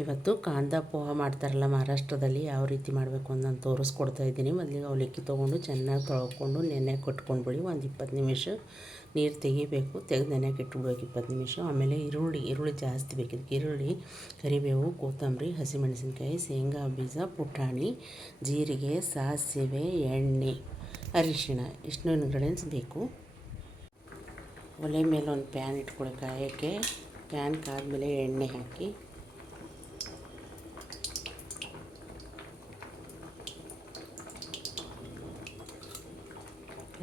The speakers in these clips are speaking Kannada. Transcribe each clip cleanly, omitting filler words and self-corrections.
ಇವತ್ತು ಕಾಂದಾ ಪೋಹ ಮಾಡ್ತಾರಲ್ಲ ಮಹಾರಾಷ್ಟ್ರದಲ್ಲಿ, ಯಾವ ರೀತಿ ಮಾಡಬೇಕು ಅಂತ ನಾನು ತೋರಿಸ್ಕೊಡ್ತಾ ಇದ್ದೀನಿ. ಮೊದಲಿಗೆ ಅವಲಕ್ಕಿ ತೊಗೊಂಡು ಚೆನ್ನಾಗಿ ತೊಳ್ಕೊಂಡು ನೆನೆಗೆ ಕೊಟ್ಕೊಂಡ್ಬಿಡಿ. ಒಂದು 20 ನಿಮಿಷ ನೀರು ತೆಗಿಬೇಕು, ತೆಗೆದು ನೆನೆಗೆ ಇಟ್ಬಿಡ್ಬೇಕು 20 ನಿಮಿಷ. ಆಮೇಲೆ ಈರುಳ್ಳಿ ಜಾಸ್ತಿ ಬೇಕಿದೆ. ಈರುಳ್ಳಿ, ಕರಿಬೇವು, ಕೊತ್ತಂಬರಿ, ಹಸಿಮೆಣಸಿನ್ಕಾಯಿ, ಶೇಂಗಾ ಬೀಜ, ಪುಟಾಣಿ, ಜೀರಿಗೆ, ಸಾಸಿವೆ, ಎಣ್ಣೆ, ಅರಿಶಿಣ ಇಷ್ಟು ಇಂಗ್ರೀಡಿಯೆಂಟ್ಸ್ ಬೇಕು. ಒಲೆ ಮೇಲೆ ಒಂದು ಪ್ಯಾನ್ ಇಟ್ಕೊಳ್ಳಿ ಕಾಯೋಕ್ಕೆ. ಪ್ಯಾನ್ ಕಾದ್ಮೇಲೆ ಎಣ್ಣೆ ಹಾಕಿ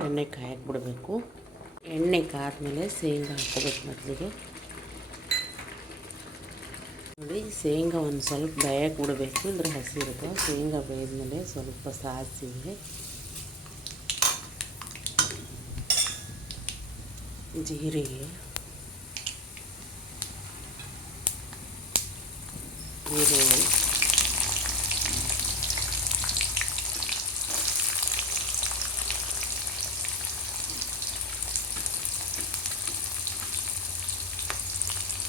ಎಣ್ಣೆ ಕಾಯಕ್ಕೆ ಬಿಡಬೇಕು. ಎಣ್ಣೆ ಕಾದ್ಮೇಲೆ ಶೇಂಗಾ ಹಾಕ್ಕೋಬೇಕು. ಮೊದಲಿಗೆ ನೋಡಿ, ಶೇಂಗಾ ಒಂದು ಸ್ವಲ್ಪ ಬೇಯಕ್ಕೆ ಬಿಡಬೇಕು, ಅಂದರೆ ಹಸಿ ಇರುತ್ತೆ. ಶೇಂಗಾ ಬೇಯ್ದ್ಮೇಲೆ ಸ್ವಲ್ಪ ಸಾಸಿವೆ, ಜೀರಿಗೆ, ಈರುಳ್ಳಿ,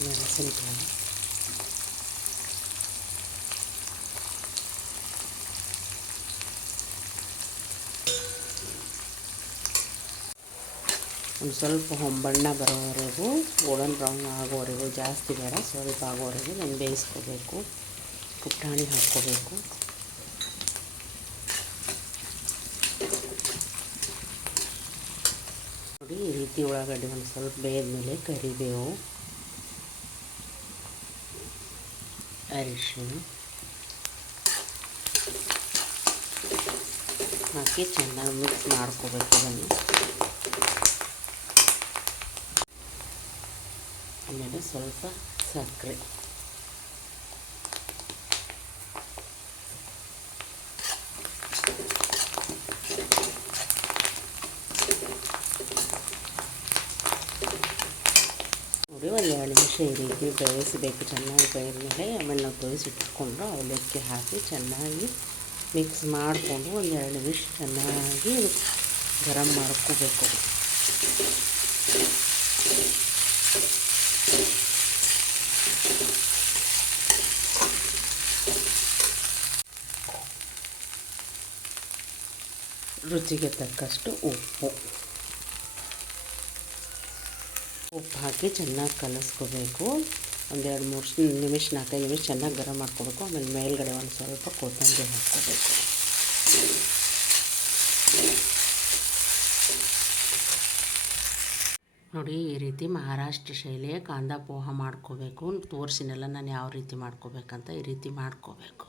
ಮೆಣಸಿನ್ಕಾಯಿ, ಒಂದು ಸ್ವಲ್ಪ ಹೊಂಬಣ್ಣ ಬರೋವರೆಗೂ, ಗೋಲ್ಡನ್ ಬ್ರೌನ್ ಆಗೋವರೆಗೂ, ಜಾಸ್ತಿ ಬೇಡ, ಸ್ವಲ್ಪ ಆಗೋವರೆಗೂ ನಾನು ಬೇಯಿಸ್ಕೋಬೇಕು. ಪುಟಾಣಿ ಹಾಕ್ಕೋಬೇಕು. ನೋಡಿ, ಈ ರೀತಿ ಉಳ್ಳಾಗಡ್ಡಿ ಒಂದು ಸ್ವಲ್ಪ ಬೇಯ್ದ್ಮೇಲೆ ಕರಿಬೇವು, ಅರಿಶಿಣ ಹಾಕಿ ಚೆನ್ನಾಗಿ ಮಿಕ್ಸ್ ಮಾಡ್ಕೋಬೇಕು. ಅದನ್ನು ಆಮೇಲೆ ಸ್ವಲ್ಪ ಸಕ್ಕರೆ, ನೋಡಿ, ಒಂದು 2 ನಿಮಿಷ ಈ ರೀತಿ ಬೇಯಿಸಬೇಕು. ಚೆನ್ನಾಗಿ ಬೇಯಿದ್ಮೇಲೆ ಆಮೇಲೆ ನಾವು ಬೇಯಿಸಿಟ್ಕೊಂಡು ಅವಲಕ್ಕಿ ಹಾಕಿ ಚೆನ್ನಾಗಿ ಮಿಕ್ಸ್ ಮಾಡಿಕೊಂಡು ಒಂದು 2 ನಿಮಿಷ ಚೆನ್ನಾಗಿ ಗರಂ ಮಾಡ್ಕೋಬೇಕು. ರುಚಿಗೆ ತಕ್ಕಷ್ಟು ಉಪ್ಪು ಹಾಕಿ ಚೆನ್ನಾಗಿ ಕಲಿಸ್ಕೋಬೇಕು. ಒಂದು 2-3 ನಿಮಿಷ 4-5 ನಿಮಿಷ ಚೆನ್ನಾಗಿ ಗರಂ ಮಾಡ್ಕೋಬೇಕು. ಆಮೇಲೆ ಮೇಲ್ಗಡೆ ಒಂದು ಸ್ವಲ್ಪ ಕೊತ್ತಂಬರಿ ಹಾಕ್ಕೋಬೇಕು. ನೋಡಿ, ಈ ರೀತಿ ಮಹಾರಾಷ್ಟ್ರ ಶೈಲಿಯ ಕಾಂದಾ ಪೋಹ ಮಾಡ್ಕೋಬೇಕು. ತೋರಿಸಿನೆಲ್ಲ ನಾನು ಯಾವ ರೀತಿ ಮಾಡ್ಕೋಬೇಕಂತ ಈ ರೀತಿ ಮಾಡ್ಕೋಬೇಕು.